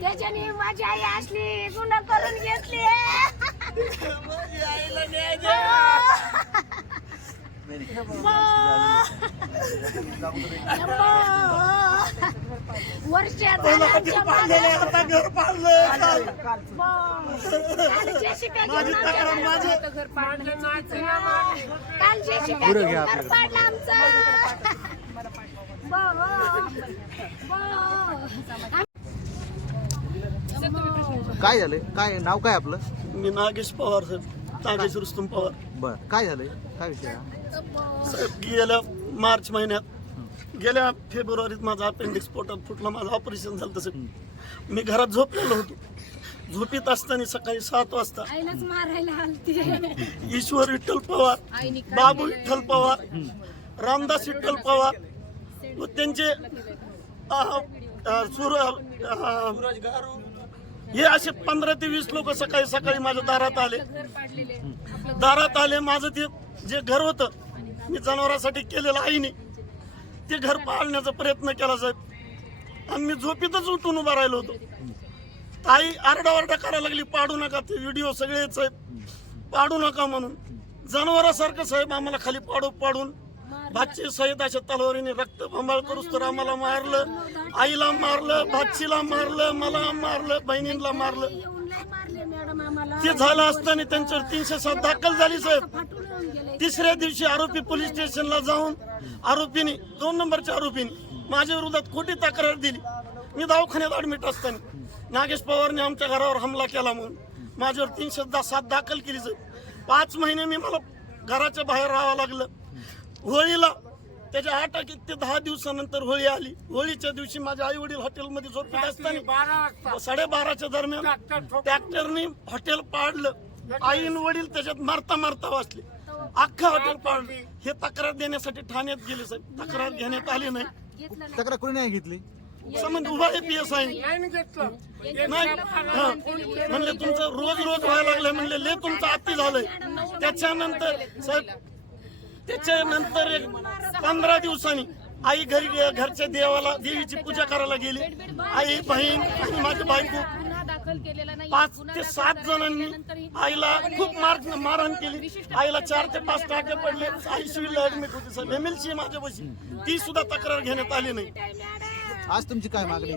त्याच्याने माझी आई असली गुन्हा करून घेतली वर्षात पुढे घ्या काय झालंय? काय नाव काय आपलं? मी नागेश पवार साहेब नागेश रुस्तुम पवार. बर काय झालंय? काय विषय हा? साहेब गेल्या मार्च महिन्यात गेल्या फेब्रुवारीत माझा अपेंडिक्स पोटात फुटला माझं ऑपरेशन झालं तसं मी घरात झोपलेलो होतो. झोपीत असताना सकाळी सात वाजता आईलाच मारायला आलती. ईश्वर विठ्ठल पवार बाबू विठ्ठल पवार रामदास विठ्ठल पवार व त्यांचे सुर हे असे पंधरा ते वीस लोक सकाळी सकाळी माझ्या दारात आले. दारात आले माझं ते जे घर होतं मी जनावरांसाठी केलेलं आईने ते घर पाळण्याचा प्रयत्न केला साहेब. आणि मी झोपीतच उठून उभा राहिलो होतो. आई आरडाओरडा करायला लागली पाडू नका ते व्हिडिओ सगळे साहेब पाडू नका म्हणून. जनावरासारखं साहेब आम्हाला खाली पाडू पाडून. भाची सहित अशा तलवारीने रक्त भंबाळ करूस तर आम्हाला मारलं आईला मारलं भाचीला मारलं मला मारलं बहिणींना मारलं. ते झालं असताना त्यांच्यावर तीनशे सात दाखल झाली साहेब. तिसऱ्या दिवशी आरोपी पोलीस स्टेशनला जाऊन आरोपीने दोन नंबरच्या आरोपीने माझ्या विरोधात खोटी तक्रार दिली. मी दवाखान्यात ऍडमिट असताना नागेश पवारने आमच्या घरावर हमला केला म्हणून. माझ्यावर तीनशे दा सात दाखल केली जाईल पाच महिने मी मला घराच्या बाहेर राहावं लागलं. होळीला त्याच्या आठ ते दहा दिवसानंतर होळी आली. होळीच्या दिवशी माझे आई वडील हॉटेलमध्ये झोपत असताना साडेबाराच्या दरम्यान ट्रॅक्टरने हॉटेल पाडलं. आईन वडील त्याच्यात मारता मारता वाचले अख्खा हॉटेल पाडलं. हे तक्रार देण्यासाठी ठाण्यात गेले साहेब तक्रार घेण्यात आली नाही. तक्रार कोणी नाही घेतली? संबंध उभा पी एस आय. नाही म्हणले तुमचं रोज रोज व्हायला लागलंय म्हणले ले तुमचं अति झालंय. त्याच्यानंतर साहेब त्याच्यानंतर एक पंधरा दिवसांनी आई घरी गे- घरच्या देवाला देवीची पूजा करायला गेली. आई बहीण आणि माझी बायको. पाच ते सात जणांनी आईला खूप मार मारहाण केली. आईला चार ते पाच टाके पडले. आई सिव्हिल ऍडमिट होती साहेब. एमएलसी माझ्यापाशी. ती सुद्धा तक्रार घेण्यात आली नाही. आज तुमची काय मागणी?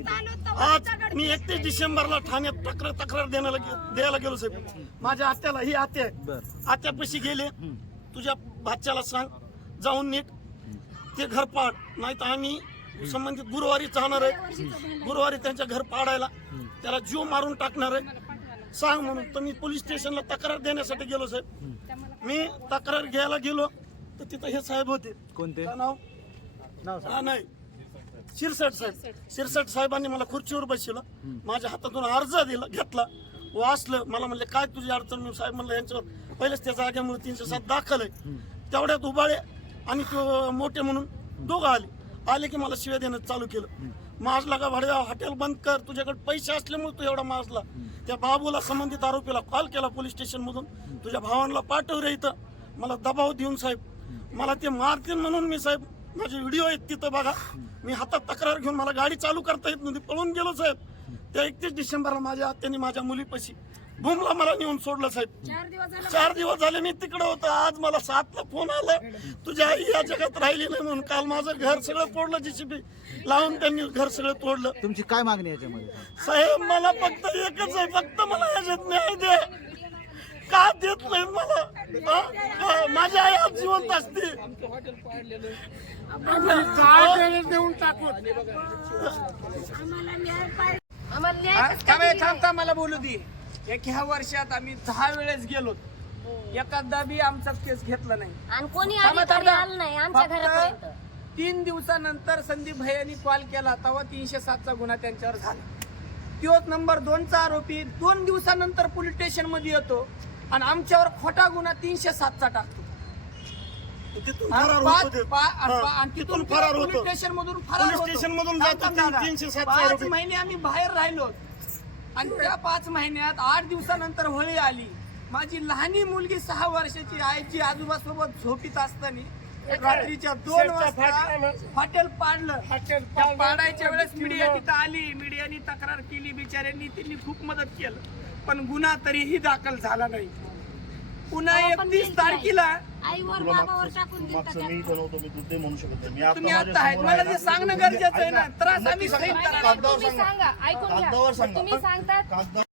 आज मी एकतीस डिसेंबरला ठाण्यात तक्रार तक्रार देण्याला गे- द्यायला गेलो साहेब. माझ्या आत्याला ही आत्या आहे. बर. आत्यापाशी गेले. तुझ्या भाच्याला सांग. जाऊन नीट. ते घर पाड. नाही तर आम्ही संबंधित गुरुवारी जाणार आहे. गुरुवारी त्यांच्या घर पाडायला. त्याला जीव मारून टाकणार आहे. सांग म्हणून. तर मी पोलीस स्टेशनला तक्रार देण्यासाठी गेलो साहेब. मी तक्रार घ्यायला गेलो. तर तिथं हे साहेब होते. कोणते? काय नाव? नाव हा नाही. शिरसट साहेब. शिरसट. साहेबांनी मला खुर्चीवर बसवलं. माझ्या हातातून अर्ज दिला घेतला. वाचलं मला म्हणले काय तुझी अडचण? मी साहेब म्हणलं यांच्यावर पहिलेच त्या जाग्यामुळे तीनशे सात दाखल आहे तेवढ्यात उबाळे आणि तो मोठे म्हणून दोघं आले. आले की मला शिव्या देणं चालू केलं. माजला का भाड्या हॉटेल बंद कर. तुझ्याकडे पैसे असल्यामुळे तू एवढा माजला त्या बाबूला संबंधित आरोपीला कॉल केला पोलीस स्टेशन मधून. तुझ्या भावांना पाठव रे इथं. मला दबाव देऊन साहेब. मला ते मारतील म्हणून मी साहेब माझे व्हिडिओ आहेत तिथं बघा. मी हातात तक्रार घेऊन मला गाडी चालू करता येत नव्हती. पळून गेलो साहेब. त्या एकतीस डिसेंबरला माझ्या आत्याने माझ्या मुलीपाशी भूमला मला नेऊन सोडलं साहेब. चार दिवस झाले. चार दिवस झाले मी तिकडे होतो. आज मला सातला फोन आला. तुझ्या आई या जगात राहिली नाही म्हणून काल माझं घर सगळं तोडलं जीसीबी लावून त्यांनी घर सगळं तोडलं. तुमची काय मागणी आहे याच्यामध्ये? साहेब मला फक्त एकच आहे. फक्त मला याच्यात न्याय द्या. का देत नाही मला? माझी आई आज जिवंत असते. थांब? थांब मला बोलू दे. एक ह्या वर्षात आम्ही दहा वेळेस गेलो. एखादा बी आमचा केस घेतला नाही. आणि कोणी तीन दिवसानंतर संदीप भैयांनी कॉल केला तेव्हा तीनशे सातचा गुन्हा त्यांच्यावर झाला. तोच नंबर दोनचा आरोपी दोन दिवसानंतर पोलीस स्टेशनमध्ये येतो. आणि आमच्यावर खोटा गुन्हा तीनशे सातचा टाकतो. तिथून फरार होतो. ते. पा- आणि हा, पा- आणि तिथून फरार पोलीस होतो. स्टेशन मधून फरार पोलीस होतो. जातो तीन-. तीनशे पाच आरोपी. महिने आम्ही बाहेर राहिलो. आणि त्या पाच महिन्यात आठ दिवसानंतर होळी आली. माझी लहानी मुलगी सहा वर्षाची आईची आजोबासोबत झोपीत असताना रात्रीच्या दोन वाजता हॉटेल पाडलं. त्या पाडायच्या वेळेस मीडिया तिथं आली. मीडियानी तक्रार केली. बिचाऱ्यांनी त्यांनी खूप मदत केलं. पण गुन्हा तरीही दाखल झाला नाही पुन्हा एकतीस तारखेला आईवर बाबावर टाकून दिलं मागचं त्या- मी बनवतो मी तुझे म्हणू शकत नाही मी आता तुम्ही आता आहेत समोर मला आहे ते ना, सांगणं गरजेचं आहे ना ऐका. त्रास नक्की आम्ही सांगा. करायला तुम्ही सांगा. ऐकून कागदावर सांगा. तुम्ही सांगतात